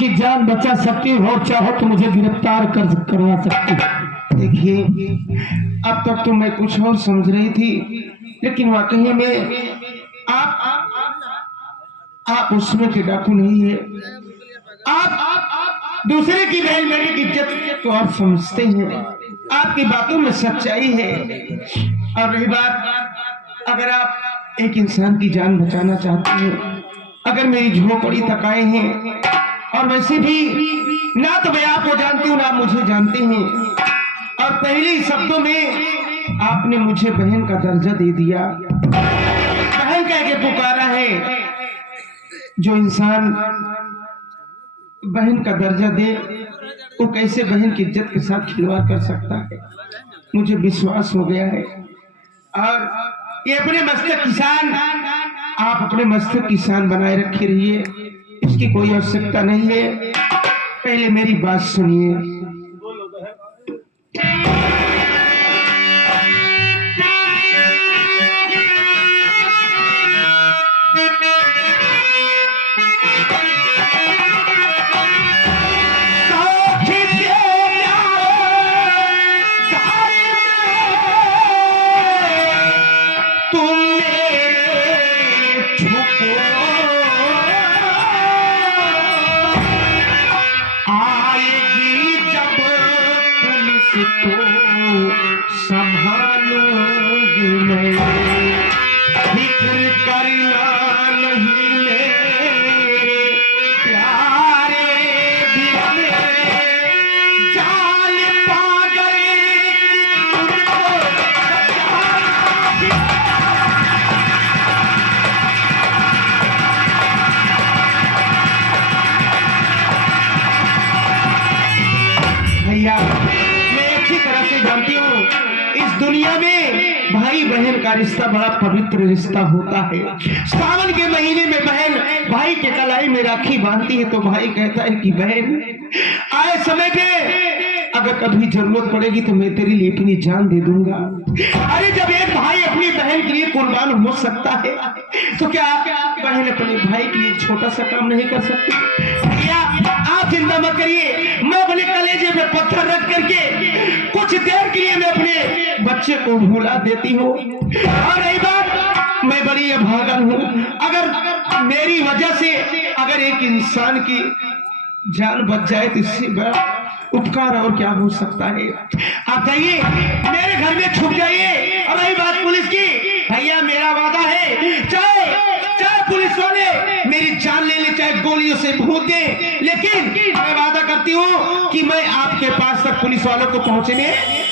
उसकी जान बचा सकती हो और चाहो तो मुझे गिरफ्तार करवा सकती हो। देखिए, अब तक तो मैं कुछ और समझ रही थी, लेकिन वाकई में आप उसमें के डाकू नहीं है। आप दूसरे की बहन बेटी की इज्जत तो आप समझते हैं, आपकी बातों में सच्चाई है। और रही बात, अगर आप एक इंसान की जान बचाना चाहते हैं, अगर मेरी झोपड़ी तकाए हैं, और वैसे भी ना तो मैं आपको जानती हूँ ना मुझे जानते हैं, और पहले ही शब्दों में आपने मुझे बहन का दर्जा दे दिया, बहन कह के पुकारा है। जो इंसान बहन का दर्जा दे वो कैसे बहन की इज्जत के साथ खिलवाड़ कर सकता है? मुझे विश्वास हो गया है। और ये अपने मस्तक किसान, आप अपने मस्तक किसान बनाए रखे रहिए, इसकी कोई आवश्यकता नहीं है। पहले मेरी बात सुनिए। संभालूंगी मैं, फिक्र करना नहीं मेरे प्यारे दिल में, जान पागल तुमको भैया, मैं अच्छी तरह से जानती हूँ इस दुनिया में भाई बहन का रिश्ता बड़ा पवित्र रिश्ता होता है। सावन के महीने में बहन भाई के कलाई में राखी बांधती है तो भाई कहता है कि बहन आए समय पे अगर कभी जरूरत पड़ेगी तो मैं तेरे लिए अपनी जान दे दूंगा। अरे जब एक भाई अपनी बहन के लिए कुर्बान हो सकता है तो क्या बहन अपने भाई के लिए छोटा सा काम नहीं कर सकती? भैया आप चिंता मत करिए, मैं अपने कलेजे में पत्थर रख करके कुछ देर के लिए मैं अपने बच्चे को भुला देती हूँ। और रही बात, मैं बड़ी अभागन हूँ, अगर मेरी वजह से अगर एक इंसान की जान बच जाए तो इससे बड़ा उपकार और क्या हो सकता है? आप जाइए मेरे घर में छुप जाइए। और रही बात पुलिस की, भैया मेरा वादा है, चाहे पुलिस वाले मेरी जान ले ले, चाहे गोलियों से भून दे, लेकिन मैं वादा करती हूँ कि मैं आपके पास तक पुलिस वालों को पहुंचने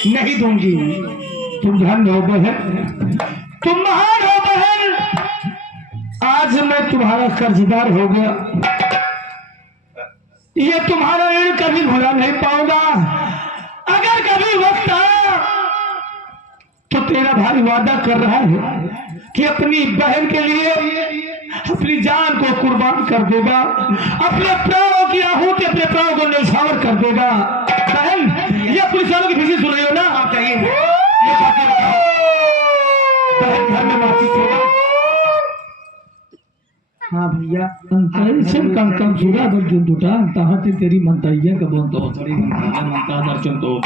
नहीं दूंगी। तुम धन हो बहन, तुम महान हो बहन। आज मैं तुम्हारा कर्जदार हो गया, ये तुम्हारा ऋण कभी भुला नहीं पाऊंगा। अगर कभी वक्त आया तो तेरा भाई वादा कर रहा है कि अपनी बहन के लिए अपनी जान को कुर्बान कर देगा, अपने प्राणों की आहुति, अपने प्राणों को न्यौछावर कर देगा। बहन ये पुलिस वालों की खुशी सुन रही हो ना? आप जाइए, बहन घर में माचिस होगा। हाँ भैया, अंतरिक्षम कंकम जुड़ा दर्जन टूटा ताहते तेरी मंतैया का बंद हो बड़ी मंता दर्जन तो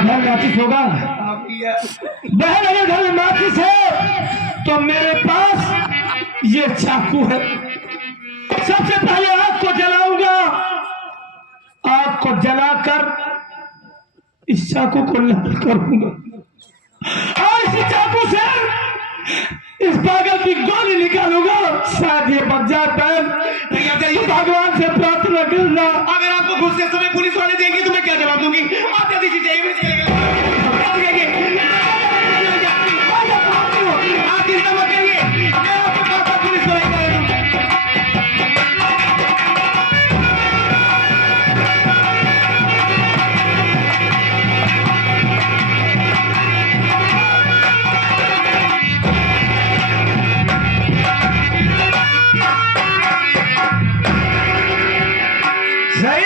घर माचिस होगा। बहन अगर घर में माचिस है तो मेरे पास ये चाकू है। सबसे पहले आग को जलाऊंगा, आग को जलाकर इस चाकू को लाल करूंगा और इसी चाकू से इस पागल की गोली निकालूंगा। शायद ये बच जाता है। तो भगवान से प्रार्थना करना। अगर आपको गुस्से समय पुलिस वाले देंगे तो मैं क्या जवाब दूंगी? आप जल्दी से जाइए, आप चिंता मत करिए, मैं आपको कहता पुलिस वाले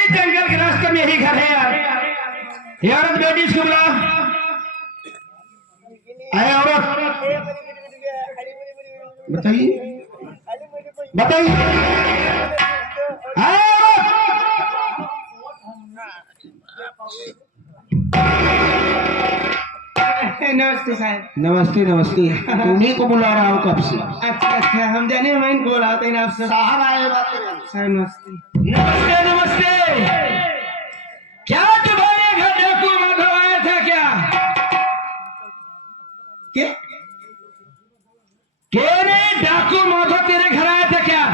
जंगल के रास्ते में यही घर है यार। औरत बेटी इसको बुला। आए औरत, बताइए बताइए। नमस्ते साहब। नमस्ते नमस्ते, तुम्ही को बुला रहा हूँ कब से। अच्छा अच्छा, हम जाने हम बोल आते हैं आपसे। साहब आए बात करें। साहब नमस्ते। नमस्ते नमस्ते, क्या तुम्हारे घर डाकू माधव आया था क्या? क्या केने डाकू माधव तेरे घर आया था क्या?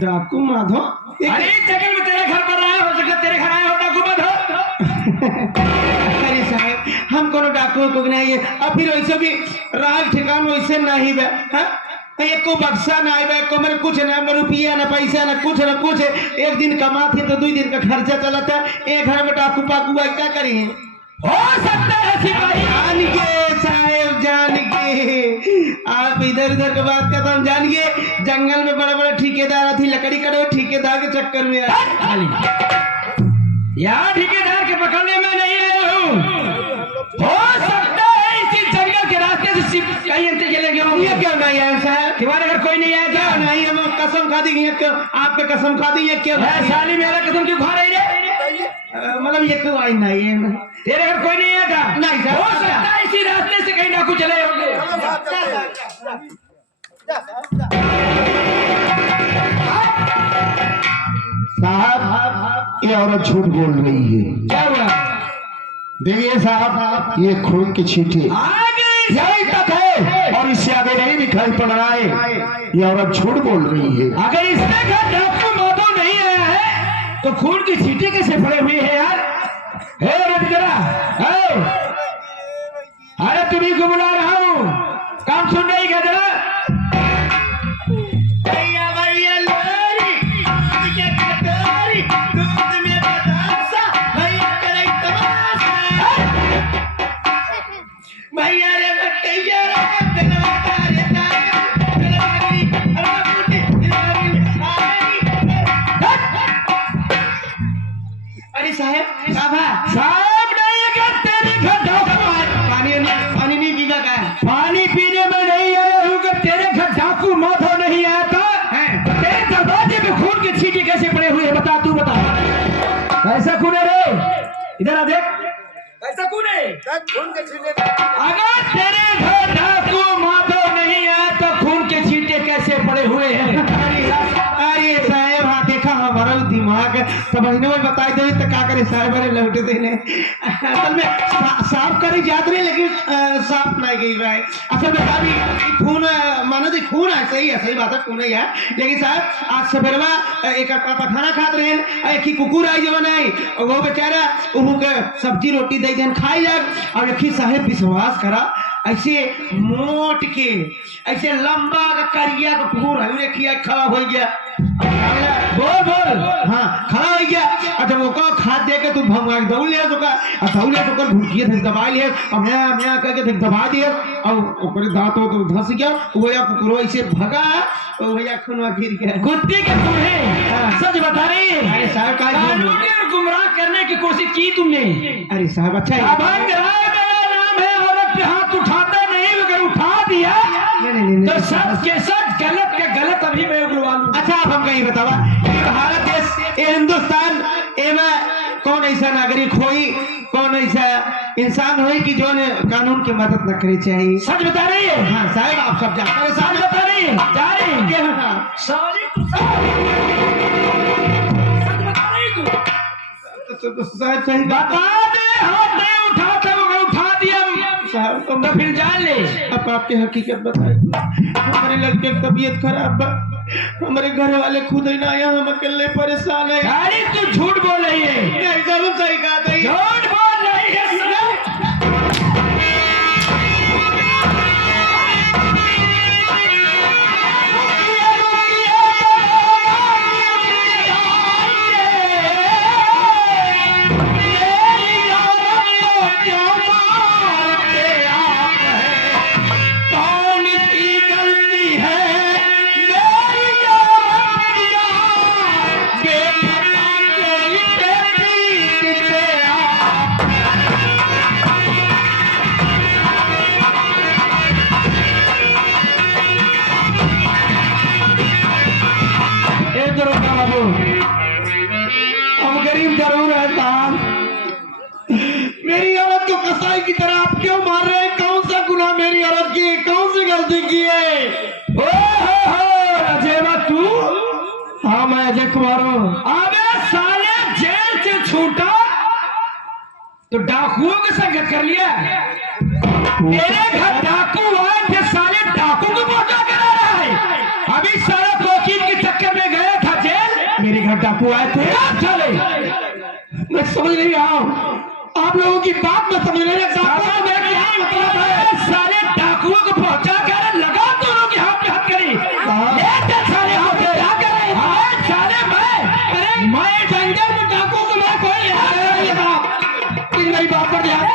डाकू माधव? अरे जगह में तेरे घर पर आया हो सकता, तेरे घर आया हो डाकू माधव। अरे साहब, हम कोनो डाकू को नहीं है, और फिर वैसे भी राज ठिकान वैसे नहीं बे। हाँ, एको बक्सा ना आए को मेरे कुछ ना, मेरे रुपया ना पैसा ना कुछ ना कुछ। एक दिन कमाते तो 2 दिन का खर्चा चलता है, एक घर में डाकू पाकू आई क्या करें? हो सकता है सिपाही। जान के साहेब, जान के आप इधर उधर के बात करता हम जान के। जंगल में बड़े बड़े ठेकेदार थी, लकड़ी कटो ठेकेदार के चक्कर में यहाँ ठेकेदार के पकड़ने में नहीं आया हूँ। हो सकता है इसी जंगल के रास्ते से कहीं अंतर चले गए होंगे। ये क्यों नहीं आया साहब? तुम्हारे घर कोई नहीं आया क्या? नहीं, हम कसम खा दी है, क्यों आपके कसम खा दी है क्यों? साली मेरा कसम क्यों खा रही है? मतलब ये क्यों आई नहीं है? तेरे घर कोई नहीं आया था? नहीं सर। हो सकता है इसी रास्ते से कहीं डाकू चले होंगे। साहब, ये औरत झूठ बोल रही है। क्या हुआ? देखिए साहब, ये खून की छींटे आगे यहीं तक है और इससे आगे नहीं दिखाई पड़ रहा है। ये औरत झूठ बोल रही है। अगर इसके घर डाकू माधव नहीं आया है तो खून की छींटे कैसे पड़े हुए हैं यार? हे रजगरा, अरे तुम्ही को बुला रहा हूँ, काम सुन रही क्या जरा? भैया भैया लोरी, क्या कटोरी, दूध में बतासा, भैया करे तमाशा। भैया रे भटैया रे, गलवाता रे तारे, गलवागरी, गलवागुटी, गलवागरी, अरे साहब, साहब नहीं है क्या तेरे घर डाकू? पानी नहीं पीगा का है? पानी पीने में नहीं आया हूँ कि तेरे घर डाकू माधव नहीं आया था। तेरे दरवाजे में खून के छींटे कैसे पड़े हुए हैं? बता, तू बता। कैसा खून है रे? इधर आ देख, कैसा खून है? अगर तेरे घर डाकू माधव नहीं आया तो खून के छींटे कैसे पड़े हुए हैं? अरे साहब, हाँ देखा हमारा दिमाग तो बहनों में बताई दे तो क्या करे साहब, अरे लौटे देने असल में साफ करे जात रहे, लेकिन साफ नहीं गई भाई। असल में अभी खून मानो तो खून है, सही है, सही बात है, खून ही है। लेकिन साहब आज सवेरवा एक खाना खाते रहे, एक ही कुकुर आई जवन आई, वो बेचारा उहू के सब्जी रोटी दे देन खाई जाए। और एक ही साहब विश्वास करा, ऐसे मोट के ऐसे लंबा का करिया का कुकुर है, देखिए खड़ा हो गया। बोल बोल, हाँ खड़ा हो गया। अच्छा वो को खाद दे के तू भंगा दौड़ ले तो का, दौड़ ले तो कर घुटिए धक दबा लिए, अब मैं करके धक दबा दिए, और ऊपर दांत तो धंस गया। वो या कुकुर ऐसे भगा, तो भैया खून गिर गया। कुत्ते के तुम्हें सच बता रही है? अरे साहब का गुमराह करने की कोशिश की तुमने। अरे साहब अच्छा है। अभंग राय मेरा नाम है, औरत पे हाथ उठाता नहीं, मगर उठा दिया तो सच के सच, गलत के गलत अभी मैं उगलवा लूं। अच्छा आप हम कहीं बतावा, ये भारत देश, ये हिंदुस्तान, एवं कौन ऐसा नागरिक होई, कौन ऐसा इंसान होई कि जो ने कानून की मदद न करे चाहिए? सच बता रही है? हाँ साहब आप सब जानते हैं, सच बता रही है? जा रही है? क्या हाँ? साली तू सच बता रही तू? तो साहब सही बात बता दे, हाथ नहीं उठाता मगर उठा दिया साहब, तो फिर जान ले। अब आपकी हकीकत बताइए। हमारे लड़के की तबीयत खराब बा, हमारे घर वाले खुद ही ना आया, हम अकेले परेशान है। अरे तू झूठ बोल रही है। नहीं साहब सही कहा था, झूठ बोल रही है। हम गरीब जरूर है साहब, मेरी औरत को कसाई की तरह आप क्यों मार रहे हैं? कौन सा गुनाह मेरी औरत की, कौन सी गलती की है? ओ हो अजय तू? हाँ मैं अजय कुमार हूँ। अबे साले जेल से छूटा तो डाकुओं के संगत कर लिया। मेरे घर डाकू आए थे, साले डाकू को पहुंचा कर आ रहा है। अभी सारा वकील के चक्कर में गया था जेल। मेरे घर डाकू आए थे साले, मैं समझ नहीं रहा हूँ आप लोगों की बात में समझ नहीं रहा मतलब है। सारे डाकुओं को पहुंचा कर लगा दोनों के हाथ में हथकड़ी। साले हाथ में क्या कर रहे हैं? साले मैं जंगल में डाकुओं को मैं कोई मेरी बात पर ध्यान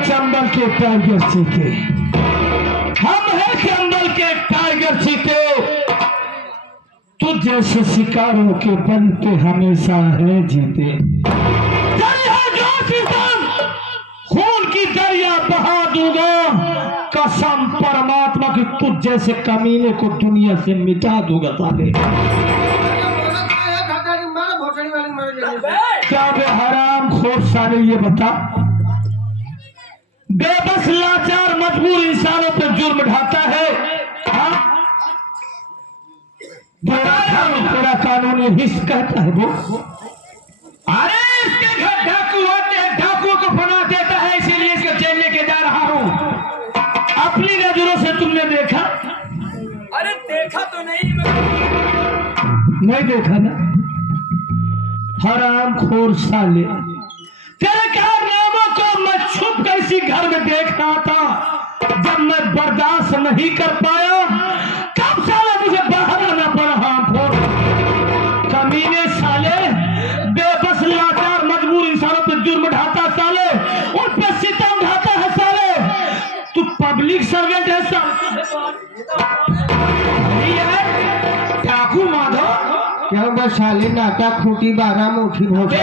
चंबल के टाइगर चीते, हम हैं चंबल के टाइगर चीते। तुझ जैसे शिकारों के बल पे हमेशा है जीते। खून की दरिया बहा दूंगा, कसम परमात्मा की तुझ जैसे कमीने को दुनिया से मिटा दूंगा। साले क्या बे हराम खोर साले, ये बता बेबस लाचार मजबूर इंसानों पर जुर्म ढाता है। पूरा कानून यही कहता है वो। अरे इसके घर डाकू आते हैं, डाकुओं को फना देता है, इसीलिए इसको जेल लेके जा रहा हूँ। अपनी नजरों से तुमने देखा? अरे देखा तो नहीं देखा ना? हराम खोर साले, तेरे कारनामों को मैं छुप कर इसी घर में देख रहा था। जब मैं बर्दाश्त नहीं कर पाया, कब साले मुझे बाहर आना पड़ा। हाँ खोर कमीने साले, बेबस लाचार मजबूर इंसानों पर जुर्म ढाता साले, उन पर सितम ढाता है साले। तू पब्लिक सर्वेंट है डाकू माधव। क्या बस साले नाटा खूटी 12 मुठी भोसड़ी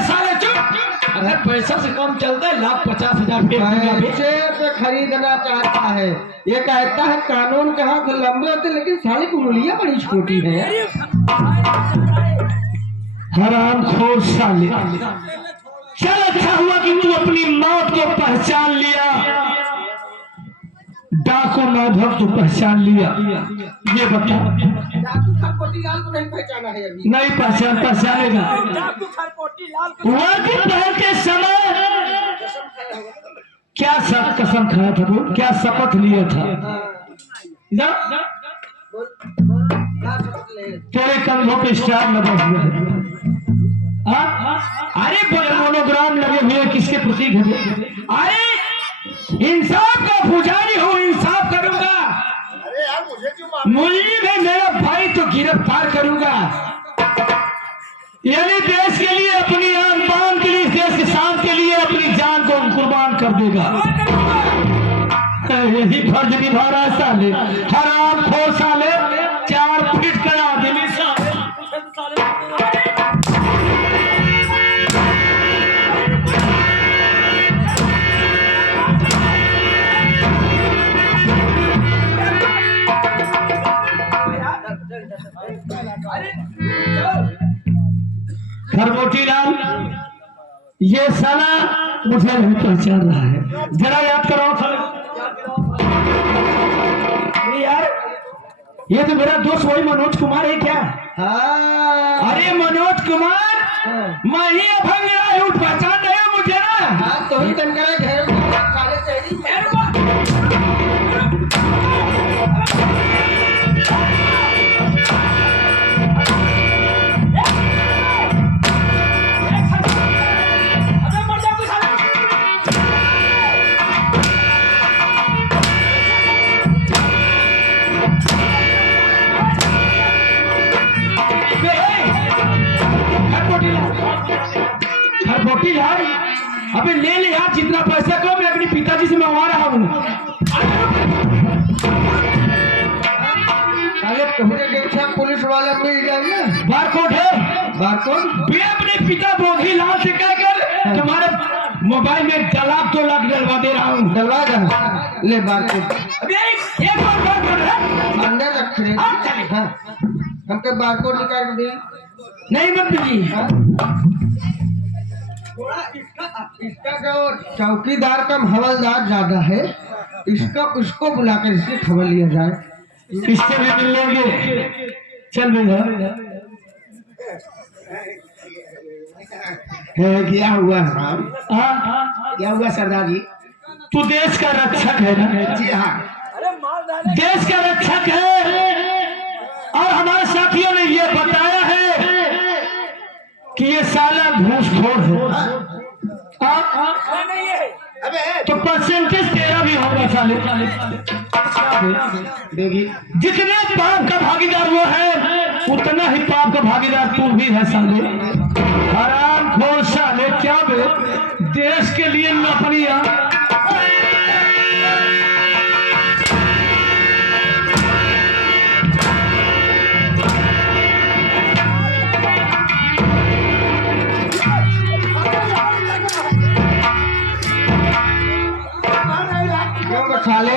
साले चुप। अरे पैसा से कम चलता है, 1,50,000 पैसे खरीदना चाहता है। ये कहता है कानून के हाथ लंबे होते, लेकिन साले की उंगलियां बड़ी छोटी है। हराम खोर साले, चल अच्छा हुआ कि तू अपनी मौत को पहचान लिया। डाकू माधव तू पहचान लिया। ये बता, नहीं पहचाना है अभी? नहीं पहचानेगा। वर्दी पहन के समय क्या सब कसम खाया था वो, क्या शपथ लिया था? तेरे कंधों पे स्टार लगा हुआ है। अरे बड़े मोनोग्राम लगे हुए, किसके प्रतीक है? अरे इंसाफ का पुजारी हूँ, इंसाफ करूंगा। अरे यार मुझे क्यों मुल्ली में मेरा भाई तो गिरफ्तार करूंगा। यानी देश के लिए, अपनी आन बान के लिए, देश के शान के लिए अपनी जान को कुर्बान कर देगा। यही फर्ज निभा रहा है साले। हराम खोर साले, 4 फीट का आदमी साले। खरगोटी लाल, ये साला मुझे नहीं पहचान रहा है। जरा याद करो यार, ये तो मेरा दोस्त वही मनोज कुमार है क्या? हाँ। अरे मनोज कुमार, मैं ही अभंग आया हूँ, पहचान रहे हो मुझे ना? हाँ तो ही तनका घेर साले तेरी ले ले यार, जितना पैसा को मैं अपने पिताजी से मंगवा रहा हूँ। अरे तुम्हें देखा पुलिस वाला मिल जाएगा। बारकोड है, बारकोड मैं अपने पिता बोधी लाल से कहकर तुम्हारे मोबाइल में 1 लाख 2 लाख डलवा दे रहा हूँ। डलवा देना, ले बारकोड अभी एक और बात कर रहा है। अंदर रख रहे। हाँ, हमको बारकोड निकाल दे। नहीं मत जी, इसका जो चौकीदार कम हवलदार ज्यादा है, इसका उसको बुलाकर इसकी खबर लिया जाए। इससे भी मिल लेंगे। चल भैया, क्या हुआ? हाँ क्या हुआ सरदार जी? तू देश का रक्षक है ना? जी हाँ। अरे मार डाले। देश का रक्षक है, और हमारे साथियों ने ये बताया है कि ये साला घूसखोर है। नहीं है। तो परसेंटेज तेरा भी होगा साले। देखिए जितने पाप का भागीदार वो है, उतना ही पाप का भागीदार तू भी है साले। हराम खोर साले, क्या बे देश के लिए नौकरियां। साले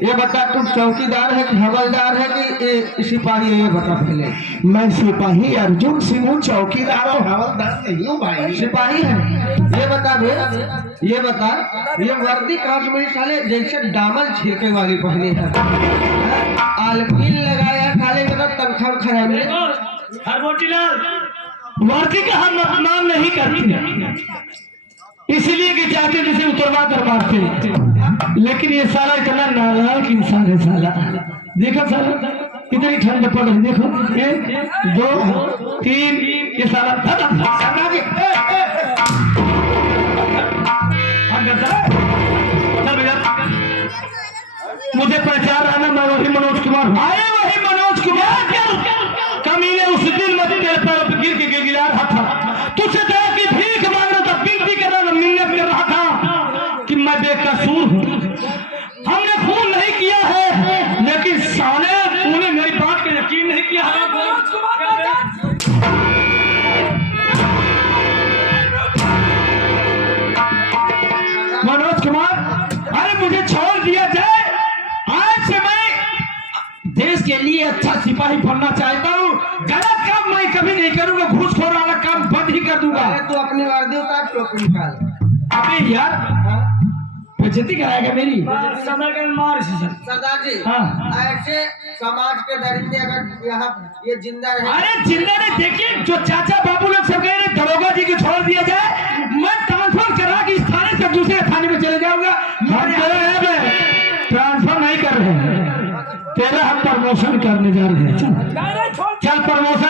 ये बता, तू चौकीदार है कि हवलदार है कि सिपाही है? ये बता पहले। मैं सिपाही अर्जुन सिंह हूँ, चौकीदार और हवलदार नहीं हूँ भाई। सिपाही है। ये बता बे, ये बता, ये वर्दी कहाँ से मिली साले? जैसे दामन छिलके वाली पहने है, आलपीन लगाया, खाले मतलब तनख्वाह खराब है। वर्दी का हम अपमान नहीं करते, इसलिए कि जाके जिसे उतरवा कर मारते। लेकिन ये साला इतना नालायक इंसान है साला। देखो साला कितनी ठंड पड़ रही, देखो 1 2 3, ये साला मुझे पहचान रहा ना, मैं वही मनोज कुमार हूँ। आए वही मनोज कुमार, कमीने उस दिन मैं तेरे पैर पर गिर के गिरा रहा था, तुझसे दया की भीख मांग रहा था, विनती कर रहा था, मिन्नत कर रहा था कि मैं बेकसूर हूँ। हमने खून नहीं किया है, लेकिन साले तूने मेरी बात का यकीन नहीं किया। मनोज कुमार पहचान। मनोज कुमार, अरे मुझे छोड़ दिया जाए, आज से मैं देश के लिए अच्छा सिपाही बनना चाहता हूँ। गलत काम मैं कभी नहीं करूंगा, घूसखोर वाला काम बंद ही कर दूंगा। अरे तू अपनी वर्दी उतार, टोपी निकाल। अबे यार बेइज्जती कराएगा मेरी। सरदार जी, हाँ। ऐसे समाज के दरिंदे अगर यहाँ ये जिंदा रहे। अरे जिंदा नहीं, देखिए जो चाचा बाबू लोग सब कह रहे दरोगा जी को छोड़ दिया जाए, मैं ट्रांसफर करा कि इस थाने से दूसरे थाने में चले जाऊंगा। हम ट्रांसफर नहीं कर रहे हैं, तेरा हम प्रमोशन करने जा रहे हैं। चल प्रमोशन